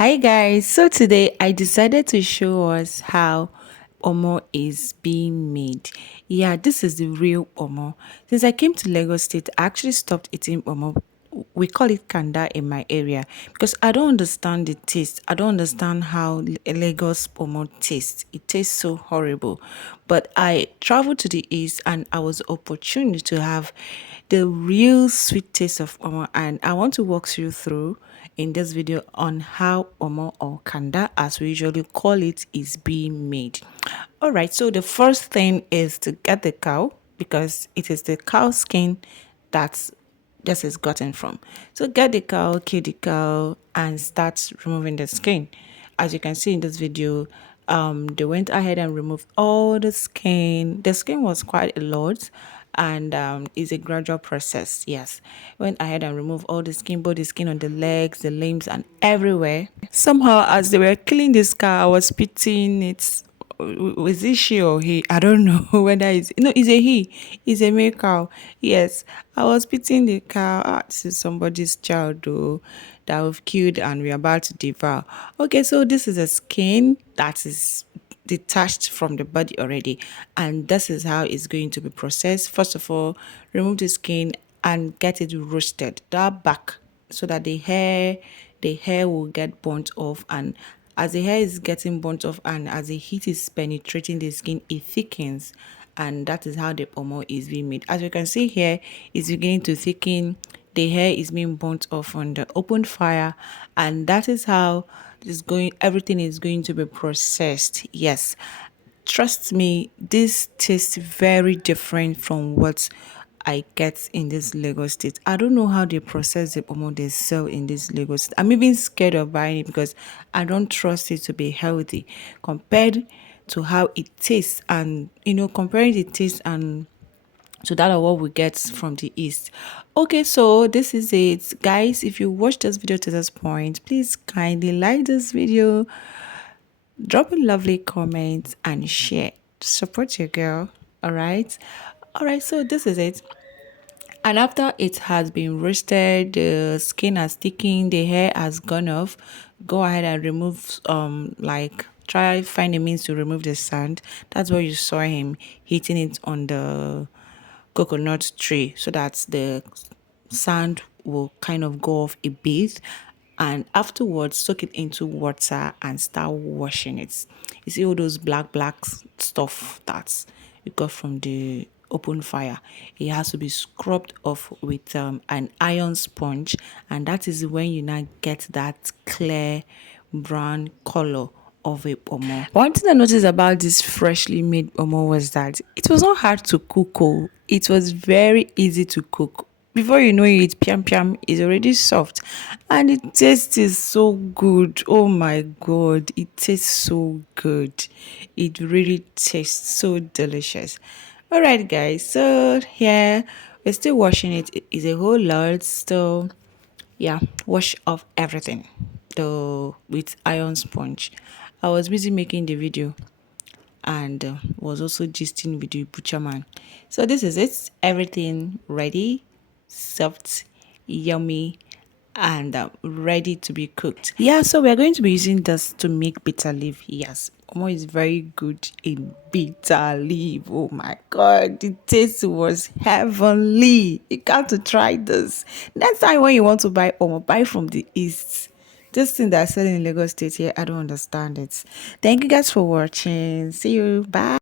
Hi guys, so today I decided to show us how Omo is being made. Yeah, this is the real Omo. Since I came to Lagos State, I actually stopped eating Omo. We call it Kanda in my area because I don't understand the taste. I don't understand how Lagos Omo tastes. It tastes so horrible. But I traveled to the east and I was opportune to have the real sweet taste of Omo, and I want to walk you through in this video on how Omo or Kanda, as we usually call it, is being made. All right, so the first thing is to get the cow because it is the cow skin that's this is gotten from. So get the cow, kill the cow, and start removing the skin. As you can see in this video, they went ahead and removed all the skin. The skin was quite a lot, and it's a gradual process. Yes, went ahead and removed all the skin, both the skin on the legs, the limbs, and everywhere. Somehow, as they were killing this cow, I was pitying it. Was it she or he? I don't know whether it's no, it's a he. It's a male cow. Yes, I was pitying the cow. Ah, this is somebody's child though that we've killed and we're about to devour. Okay, so this is a skin that is detached from the body already, and this is how it's going to be processed. First of all, remove the skin and get it roasted that back so that the hair will get burnt off, and as the hair is getting burnt off and as the heat is penetrating the skin, it thickens, and that is how the pomo is being made. As you can see here, it's beginning to thicken. The hair is being burnt off on the open fire, and that is how this going everything is going to be processed. Yes, trust me, this tastes very different from what I get in this Lagos state. I don't know how they process the pomo they sell in this Lagos state. I'm even scared of buying it because I don't trust it to be healthy compared to how it tastes, and comparing the taste and to that of what we get from the east. Okay, so this is it, guys. If you watch this video to this point, please kindly like this video, drop a lovely comment, and share. Support your girl. All right, so this is it. And after it has been roasted, the skin has thickened, the hair has gone off, go ahead and remove like try find a means to remove the sand. That's where you saw him hitting it on the coconut tree so that the sand will kind of go off a bit, and afterwards soak it into water and start washing it. You see all those black stuff that you got from the open fire, it has to be scrubbed off with an iron sponge, and that is when you now get that clear brown color of a pomo. One thing I noticed about this freshly made pomo was that it was not hard to cook. Oh. It was very easy to cook. Before you know it, piam piam is already soft, and it tastes is so good. Oh my god, it tastes so good. It really tastes so delicious. All right, guys. So here we're still washing it. It is a whole lot. So yeah, wash off everything though with iron sponge. I was busy making the video and was also gisting with the butcher man. So this is it, everything ready, soft, yummy, and ready to be cooked. Yeah, so we're going to be using this to make bitter leaf. Yes, Omo is very good in bitter leaf. Oh my god, the taste was heavenly. You got to try this. Next time when you want to buy Omo, buy from the east. This thing that's selling in Lagos State here, I don't understand it. Thank you guys for watching. See you. Bye.